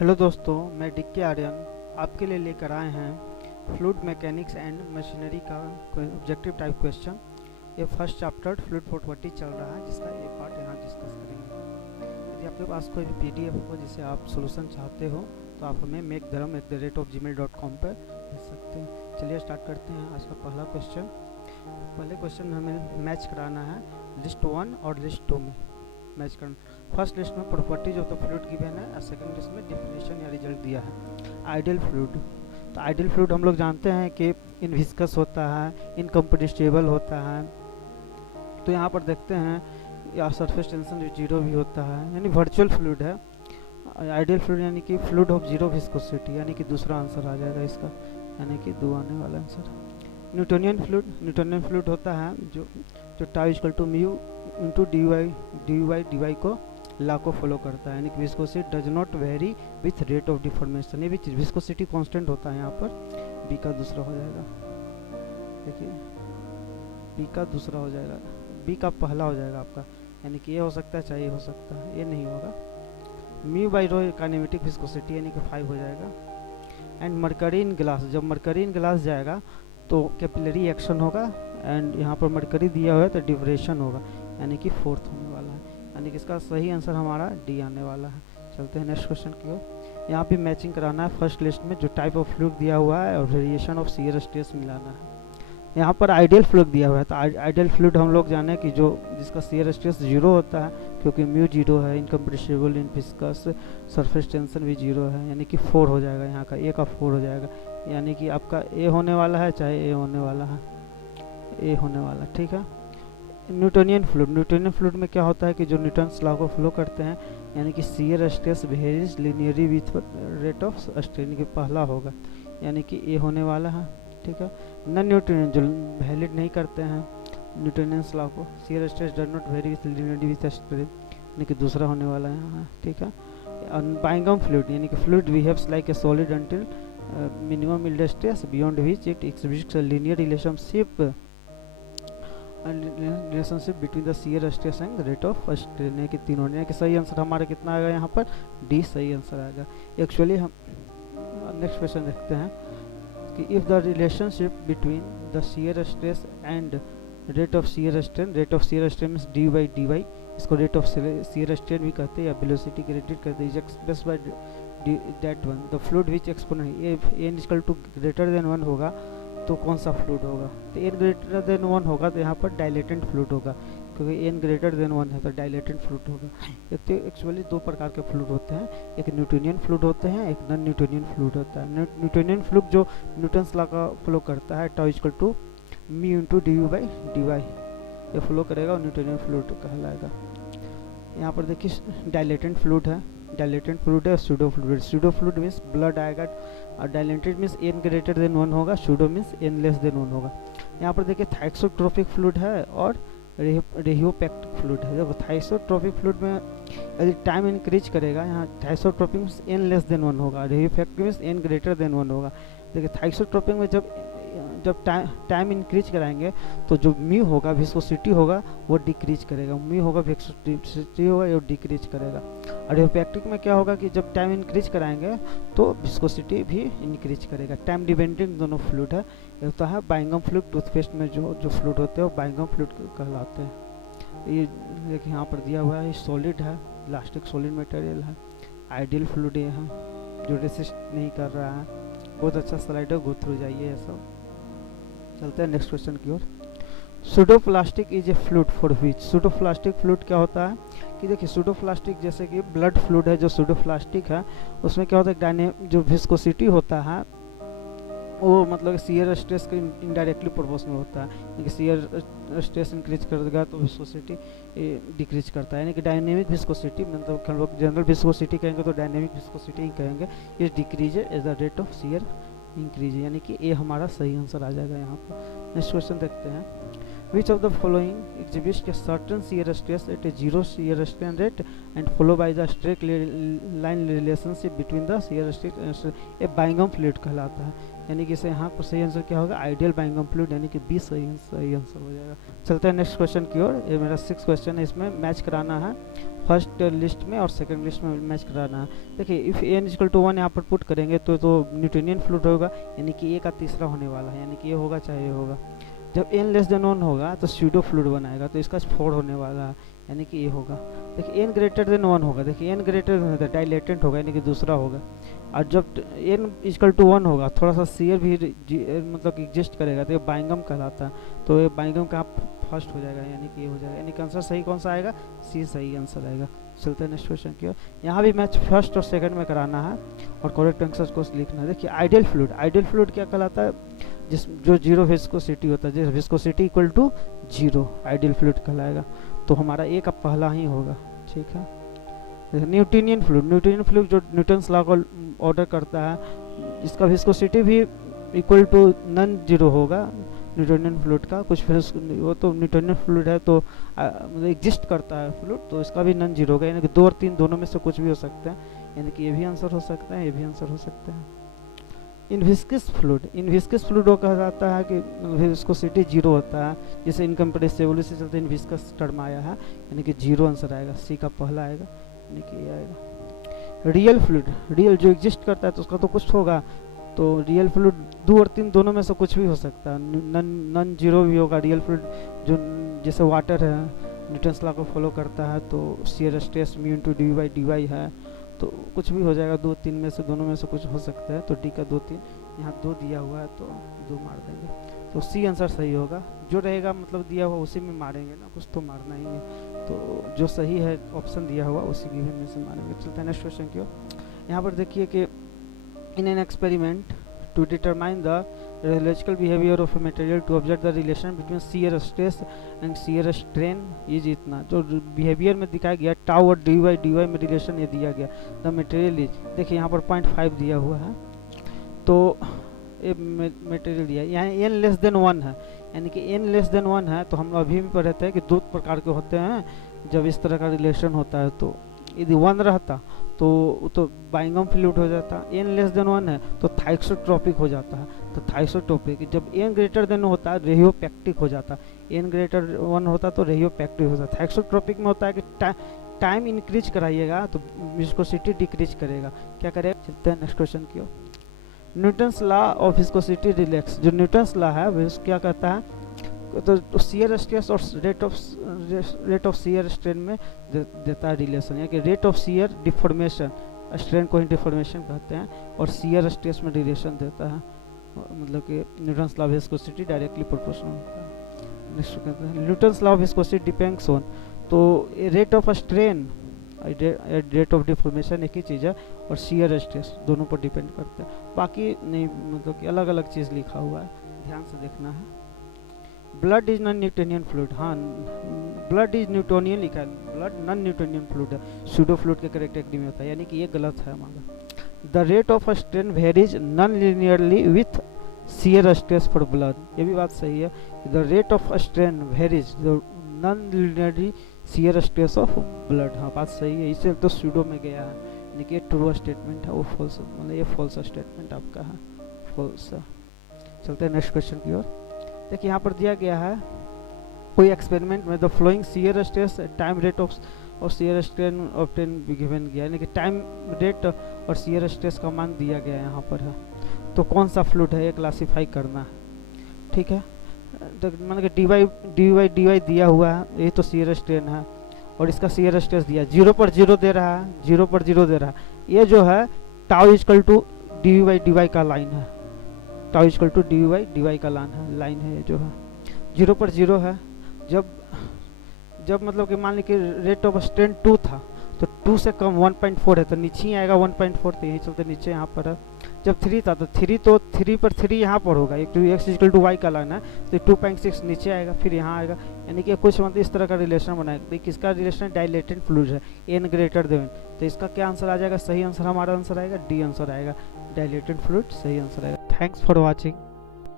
Hello दोस्तों, मैं dicky Aryan आपके लिए लेकर आए हैं फ्लूइड मैकेनिक्स एंड मशीनरी का ऑब्जेक्टिव टाइप क्वेश्चन। ये फर्स्ट चैप्टर फ्लूइड 420 चल रहा है, जिसका ये पार्ट यहाँ डिस्कस करेंगे। यदि आपके पास कोई भी पीडीएफ हो जिसे आप सोल्यूशन चाहते हो तो आप हमें mekdharam@gmail.com पर भेज सकते हैं। चलिए स्टार्ट करते हैं आज का पहला क्वेश्चन। पहले क्वेश्चन में हमें मैच कराना है लिस्ट 1 और लिस्ट 2 में मैच करना। फर्स्ट लिस्ट में properties of the fluid given है और सेकंड लिस्ट में डेफिनेशन या रिजल्ट दिया है। आइडियल फ्लूइड, तो आइडियल फ्लूइड हम लोग जानते हैं कि इनविस्कस होता है, इनकम्प्रेसिबल होता है। तो यहाँ पर देखते हैं या सरफेस टेंशन जीरो भी होता है, यानी वर्चुअल फ्लूइड है। आइडियल फ्लूइड यानी कि फ्लूइड ऑफ जीरो विस्कोसिटी, यानी कि दूसरा आंसर आ जाएगा इसका, यानी कि 2 आने वाला आंसर। न्यूटोनियन फ्लूइड होता है जो tau equal to mu into D Y को लॉ को फॉलो करता है, यानी कि viscosity does not vary with rate of deformation. ये भी चीज विस्कोसिटी कांस्टेंट होता है। यहाँ पर बी का दूसरा हो जाएगा, देखिए बी का दूसरा हो जाएगा, बी का पहला हो जाएगा आपका, यानी कि ये हो सकता है चाहे ये हो सकता है, ये नहीं होगा। Mu by rho kinematic viscosity यानी कि 5 हो जाएगा। एंड मरकरी इन ग्लास, जब मरकरी इन ग्लास जाएगा तो कैपिलरी एक्शन होगा, एंड यहाँ पर मरकरी दिया हुआ है तो डिफ्रेक्शन होगा, यानी कि 4th होने वाला है, यानी कि इसका सही आंसर हमारा डी आने वाला है। चलते हैं नेक्स्ट क्वेश्चन की ओर। यहाँ भी मैचिंग कराना है फर्स्ट लिस्ट में जो टाइप ऑफ फ्लूइड दिया हुआ है और वेरिएशन ऑफ शियर स्ट्रेस मिलाना है। यहाँ पर आइडियल फ्लूइड दिया हुआ है, तो आइडियल फ्लूइड हम लोग जाने कि जो जिसका शियर स्ट्रेस 0 होता है, क्योंकि म्यू 0 है, इनकम्प्रेसिबल, इनविस्कस, सरफेस टेंशन भी 0 है, यानी कि 4 हो जाएगा। यहाँ का ए का 4 हो जाएगा, यानी कि आपका ए होने वाला है चाहे ए होने वाला है, ए होने वाला, ठीक है। न्यूटोनियन फ्लूइड में क्या होता है कि जो न्यूटन्स लॉ को फॉलो करते हैं, यानी कि shear stress varies linearly with rate of strain, के पहला होगा, यानी कि ए होने वाला है, ठीक है। नॉन न्यूटोनियन जो वैलिड नहीं करते हैं न्यूटोनियंस लॉ को, shear stress does not vary with linearly with strain, यानी कि दूसरा होने वाला है यहाँ, ठीक है। बाइंगम फ्लूइड यानी कि fluid behaves like a solid until minimum yield stress beyond which it exhibits a linear relationship between the shear stress and rate of strain, यानी कि तीनों, यानी कि सही आंसर हमारा कितना आएगा यहाँ पर, डी सही आंसर आएगा। एक्चुअली हम नेक्स्ट क्वेश्चन देखते हैं कि if the relationship between the shear stress and rate of shear strain means D Y, इसको रेट ऑफ शियर स्ट्रेन भी कहते हैं या वेलोसिटी ग्रेडिएंट कहते हैं, is expressed by that one the fluid which exponent if n equal to greater than 1 होगा तो कौन सा फ्लूइड होगा, तो n ग्रेटर देन 1 होगा तो यहाँ पर डायलेटेंट फ्लूइड होगा, क्योंकि n ग्रेटर देन 1 है तो डायलेटेंट फ्लूइड होगा। एक तो एक्चुअली 2 प्रकार के फ्लूइड होते हैं, एक न्यूटोनियन फ्लूइड होते हैं, एक नॉन न्यूटोनियन फ्लूइड होता है। न्यूटोनियन फ्लूइड जो न्यूटन्स लॉ का फॉलो करता है, tau equal to mu into D by D Y, ये फॉलो करेगा और न्यूटोनियन फ्लूइड कहलाएगा। यहाँ पर देखिए डायलेटेंट फ्लूइड है, सूडो फ्लूइड मीन्स ब्लड आएगा, और dilatant means n greater than 1 होगा, pseudo means n less than 1 होगा। यहाँ पर देखिए थाइक्सोट्रोपिक फ्लूइड है और रेहियोपैक्टिक फ्लूइड है। देखो थाइक्सोट्रोपिक फ्लूइड में यदि टाइम इंक्रीज करेगा, यहाँ थाइक्सोट्रोपिक मीन्स n लेस देन 1 होगा, रेहियोपैक्टिक मीन्स n ग्रेटर देन 1 होगा। देखिए थाइक्सोट्रोपिक में जब टाइम इंक्रीज कराएंगे तो जो म्यू होगा विस्कोसिटी होगा वो डिक्रीज करेगा, म्यू होगा विस्कोसिटी होगा ये डिक्रीज करेगा। और रेहियोपैक्टिक में क्या होगा कि जब टाइम इंक्रीज कराएंगे तो विस्कोसिटी भी इंक्रीज करेगा। टाइम डिपेंडेंट दोनों फ्लूइड है। ये होता है बाइंगम फ्लूइड, टूथपेस्ट में जो फ्लूइड होते हैं वो बाइंगम फ्लूइड कहलाते हैं। ये देखिए यहाँ पर दिया हुआ है, ये सॉलिड है, इलास्टिक सॉलिड मटेरियल है। आइडियल फ्लूइड ये है जो रेसिस्ट नहीं कर रहा है, बहुत अच्छा स्लाइड है, गो थ्रू जाइए ये सब। चलते हैं नेक्स्ट क्वेश्चन की ओर। Pseudoplastic is a fluid for which, pseudoplastic fluid क्या होता है कि देखिए सूडोप्लास्टिक जैसे कि ब्लड फ्लूइड है जो सूडोप्लास्टिक है, उसमें क्या होता है जो विस्कोसिटी होता है वो मतलब शियर स्ट्रेस के इनडायरेक्टली प्रोपोर्शनल होता है, यानी कि शियर स्ट्रेस इंक्रीज कर देगा तो विस्कोसिटी डिक्रीज करता है, यानी कि डायनेमिक विस्कोसिटी, मतलब हम लोग जनरल विस्कोसिटी कहेंगे तो डायनेमिक विस्कोसिटी ही कहेंगे, is decrease as the rate of shear increase, यानी कि ये हमारा सही आंसर आ जाएगा यहाँ पर। नेक्स्ट क्वेश्चन देखते हैं। Which of the following exhibits a certain shear stress at a zero shear strain rate and followed by the straight line relationship between the shear stress and strain? ये बाइंगम fluid कहलाता है, यानी कि इसे यहाँ पर सही आंसर क्या होगा, आइडियल बाइंगम फ्लूइड, यानी कि बी सही आंसर हो जाएगा। चलते हैं नेक्स्ट क्वेश्चन की ओर। ये मेरा 6 क्वेश्चन है, इसमें मैच कराना है फर्स्ट लिस्ट में और सेकंड लिस्ट में मैच कराना है। देखिए इफ़ एन इक्वल टू 1 यहाँ पर पुट करेंगे तो न्यूटोनियन फ्लूइड होगा, यानी कि ए का तीसरा होने वाला है, यानी कि ये होगा चाहे ये होगा। जब n लेस देन 1 होगा तो स्यूडो फ्लूइड बनाएगा, तो इसका 4 होने वाला है, यानी कि ये होगा। देखिए n ग्रेटर देन 1 होगा, देखिए n ग्रेटर देन डाइलेटेंट होगा, यानी कि दूसरा होगा। और जब n इक्वल टू 1 होगा थोड़ा सा शेयर भी मतलब एग्जिस्ट करेगा, तो ये बाइंगम कहलाता है, तो ये बाइंगम का फर्स्ट हो जाएगा, यानी कि ये हो जाएगा। यानी कि आंसर सही कौन सा आएगा, सी सही आंसर आएगा। चलते हैं नेक्स्ट क्वेश्चन की ओर। यहाँ भी मैच फर्स्ट और सेकंड में कराना है और करेक्ट आंसर को लिखना है। देखिए आइडियल फ्लूइड क्या कहलाता है, जो जीरो विस्कोसिटी होता है, जिस viscosity equal to 0 ideal fluid कहलाएगा, तो हमारा ए का पहला ही होगा। ठीक है। न्यूटोनियन फ्लूइड जो न्यूटन्स लॉ को ऑर्डर करता है, जिसका विस्कोसिटी भी इक्वल टू नॉन जीरो होगा न्यूटोनियन फ्लूइड का, कुछ वो तो न्यूटोनियन फ्लूइड है तो मतलब एग्जिस्ट करता है फ्लूइड, तो इसका भी नॉन जीरो होगा, यानी कि 2 और 3 दोनों में से कुछ भी हो सकता है, यानी कि ये भी आंसर हो सकता है, ये भी आंसर हो सकता है। इनविस्कस फ्लूइड वो कहा जाता है कि विस्कोसिटी 0 होता है, जैसे इनकम्प्रेसिबल से चलते इनविस्कस टर्म आया है, यानी कि 0 आंसर आएगा, सी का पहला आएगा, यानी कि ये आएगा। रियल जो एग्जिस्ट करता है तो उसका तो कुछ होगा, तो रियल फ्लूइड 2 और 3 दोनों में से कुछ भी हो सकता है, नॉन जीरो भी होगा रियल फ्लूइड, जो जैसे वाटर है न्यूटन्स लॉ को फॉलो करता है, तो shear stress mu into dy है, तो कुछ भी हो जाएगा, 2 3 में से दोनों में से कुछ हो सकता है, तो डी का 2 3, यहाँ 2 दिया हुआ है तो 2 मार देंगे, तो सी आंसर सही होगा। जो रहेगा मतलब दिया हुआ उसी में मारेंगे ना, कुछ तो मारना ही है, तो जो सही है ऑप्शन दिया हुआ उसी गिवन में से मारेंगे। चलते हैं नेक्स्ट क्वेश्चन की ओर। यहाँ पर देखिए कि in an experiment to determine the rheological behavior of a material to observe the relation between shear stress and shear strain, ये जितना जो बिहेवियर में दिखाया गया टाउ और dy में रिलेशन ये दिया गया, द मटेरियल इज, देखिए यहाँ पर 0.5 दिया हुआ है, तो ये मटेरियल दिया, यहाँ n लेस देन 1 है, यानी कि n लेस देन 1 है, तो हम अभी भी पढ़े थे कि 2 प्रकार के होते हैं जब इस तरह का रिलेशन होता है, तो यदि 1 रहता तो बाइंगम फ्लूइड हो जाता, n लेस देन 1 है तो थाइक्सोट्रोपिक हो जाता है, तो थाइक्सोट्रोपिक, जब n ग्रेटर देन होता है रेहियोपैक्टिक हो जाता, n ग्रेटर 1 होता तो रेहियोपैक्टिक हो जाता। थाइक्सोट्रोपिक में होता है कि टाइम इंक्रीज कराइएगा तो विस्कोसिटी डिक्रीज करेगा, क्या करेगा। चलते हैं नेक्स्ट क्वेश्चन की ओर। Newton's law of viscosity relates, जो न्यूटन्स लॉ है वो क्या कहता है, तो शियर स्ट्रेस और रेट ऑफ शियर स्ट्रेन में देता है रिलेशन, यानी कि rate of shear deformation, strain को ही डिफॉर्मेशन कहते हैं, और शियर स्ट्रेस में रिलेशन देता है, मतलब कि Newton's law of viscosity directly proportional होता है। नेक्स्ट कहते हैं Newton's law of viscosity depends on, तो rate of strain rate of deformation एक ही चीज़ है, और शियर स्ट्रेस दोनों पर डिपेंड करते हैं, बाकी नहीं, मतलब कि अलग अलग चीज़ लिखा हुआ है, ध्यान से देखना है। Blood is non Newtonian fluid, हाँ ब्लड इज न्यूटोनियन लिखा है, ब्लड नॉन न्यूटोनियन फ्लूइड है, सूडो फ्लूइड के कैटेगरी में होता है, यानी कि ये गलत है हमारा। The rate of strain varies non linearly with shear stress for blood, ये भी बात सही है, the rate of strain varies non linearly shear stress of blood, हाँ बात सही है, इसे तो सूडो में गया है, यानी कि ये ट्रू स्टेटमेंट है, वो फॉल्स, मतलब ये फॉल्स स्टेटमेंट आपका है, फॉल्स है। चलते हैं नेक्स्ट क्वेश्चन की ओर। देखिए यहाँ पर दिया गया है कोई एक्सपेरिमेंट में the flowing shear stress time rate of और शियर स्ट्रेन ऑब्टेन गिवन गया, यानी कि टाइम रेट और शियर स्ट्रेस का मान दिया गया है यहाँ पर है, तो कौन सा फ्लूइड है ये क्लासीफाई करना है। ठीक है, तो मान के dy दिया हुआ है, ये तो शियर स्ट्रेन है, और इसका शियर स्ट्रेस दिया 0 पर 0 दे रहा है, 0 पर 0 दे रहा है, ये जो है टाउ इक्वल टू dy का लाइन है, टाउ इक्वल टू dy का लाइन है जो है 0 पर 0 है, जब मतलब कि मान लीजिए रेट ऑफ स्ट्रेन 2 था, तो 2 से कम 1.4 है, तो नीचे ही आएगा 1.4, तो यही चलते नीचे यहाँ पर है। जब 3 था तो 3 पर 3 यहाँ पर होगा, एक तो x इक्वल टू y का लाइन है, तो 2.6 नीचे आएगा, फिर यहाँ आएगा, यानी कि कुछ मतलब इस तरह का रिलेशन बनाएगा। किसका रिलेशन, डायलेटेंट फ्लूइड है, n ग्रेटर देन, तो इसका क्या आंसर आ जाएगा, सही आंसर हमारा आंसर आएगा डी आंसर आएगा, डायलेटेंट फ्लूइड सही आंसर आएगा। Thanks for watching.